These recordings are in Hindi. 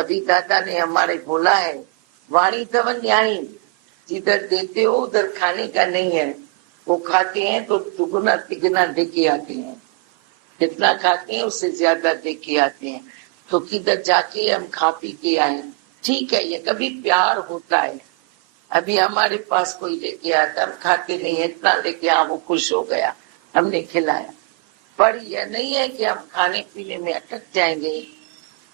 तभी दादा ने हमारे बोला है, वाणी तव न्यायी, जिधर देते हो उधर खाने का नहीं है। वो खाते हैं तो दुगुना तिगुना देके आते हैं, जितना खाते हैं उससे ज्यादा देके आते हैं। तो किधर जाके हम खा पी के आए। ठीक है, ये कभी प्यार होता है। अभी हमारे पास कोई लेके आता, हम खाते नहीं है, इतना लेके आ, वो खुश हो गया, हमने खिलाया। पर यह नहीं है कि हम खाने पीने में अटक जाएंगे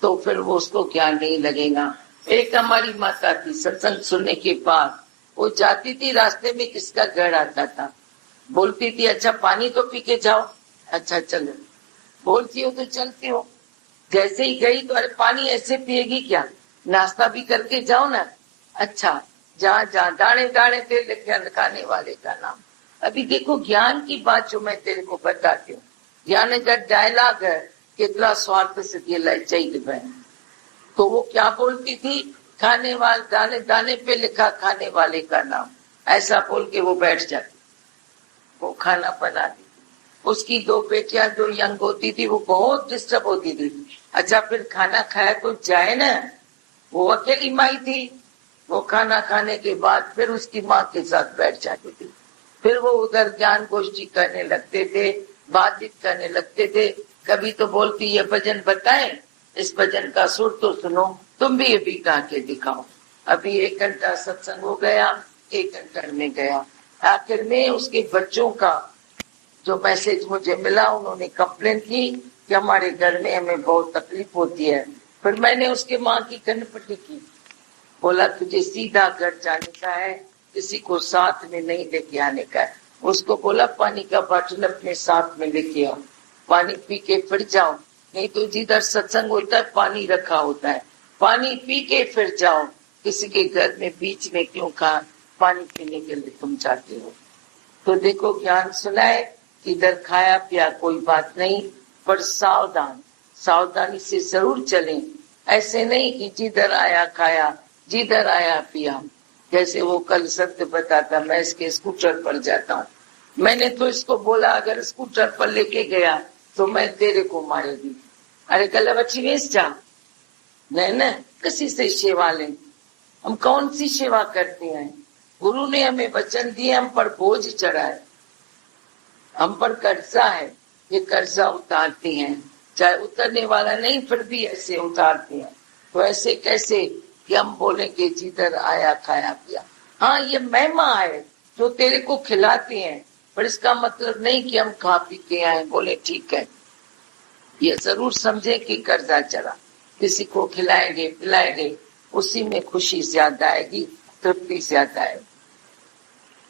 तो फिर वो उसको ज्ञान नहीं लगेगा। एक हमारी माता थी, सत्संग सुनने के बाद वो जाती थी, रास्ते में किसका घर आता था, बोलती थी अच्छा पानी तो पी के जाओ। अच्छा चलो, बोलती हो तो चलती हो। जैसे ही गई तो अरे पानी ऐसे पिएगी क्या, नाश्ता भी करके जाओ ना। अच्छा, जहाँ जहाँ दाने दाने तेरे लिखे खाने वाले का नाम। अभी देखो ज्ञान की बात जो मैं तेरे को बताती हूँ, ज्ञान का डायलॉग है, कितना स्वार्थ से दिलाई चाहिए बहन। तो वो क्या बोलती थी, खाने वाले दाने दाने पे लिखा खाने वाले का नाम, ऐसा बोल के वो बैठ जाती, वो खाना बनाती। उसकी दो बेटियां जो यंग होती थी वो बहुत डिस्टर्ब होती थी। अच्छा फिर खाना खाया तो जाए ना, वो अकेली माई थी। वो खाना खाने के बाद फिर उसकी माँ के साथ बैठ जाती थी, फिर वो उधर ज्ञान गोष्ठी करने लगते थे, बातचीत करने लगते थे। कभी तो बोलती ये भजन बताएं, इस भजन का सुर तो सुनो, तुम भी ये भी गा के दिखाओ। अभी 1 घंटा सत्संग हो गया, 1 घंटा में गया। आखिर में उसके बच्चों का जो मैसेज मुझे मिला, उन्होंने कंप्लेन की कि हमारे घर में हमें बहुत तकलीफ होती है। फिर मैंने उसके माँ की कनपट्टी की, बोला तुझे सीधा घर जाने का है, किसी को साथ में नहीं लेके आने का है। उसको बोला पानी का बॉटल अपने साथ में लेके आओ, पानी पी के फिर जाओ, नहीं तो जिधर सत्संग होता है पानी रखा होता है, पानी पी के फिर जाओ। किसी के घर में बीच में क्यों खा पानी पीने के लिए तुम जाते हो। तो देखो ज्ञान सुनाए, इधर खाया पिया कोई बात नहीं, पर सावधान, सावधानी से जरूर चलें। ऐसे नहीं कि जिधर आया खाया, जिधर आया पिया। जैसे वो कल सत्य बताता, मैं इसके स्कूटर पर जाता हूँ, मैंने तो इसको बोला अगर स्कूटर पर लेके गया तो मैं तेरे को मारेगी। अरे कल बच्ची वेच जा, नहीं न किसी से सेवा लें। हम कौन सी सेवा करते हैं, गुरु ने हमें वचन दिए, हम पर बोझ चढ़ा है, हम पर कर्जा है, ये कर्जा उतारते हैं, चाहे उतरने वाला नहीं फिर भी ऐसे उतारते हैं। तो ऐसे कैसे कि हम बोले कि जिधर आया खाया पिया। हाँ ये महिमा है जो तेरे को खिलाते हैं, पर इसका मतलब नहीं कि हम खा पी के आए बोले ठीक है। ये जरूर समझे कि कर्जा चढ़ा, किसी को खिलाएंगे पिलाएंगे, उसी में खुशी ज्यादा आएगी, तृप्ति ज्यादा आएगी।